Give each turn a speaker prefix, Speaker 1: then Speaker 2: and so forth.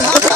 Speaker 1: Lord.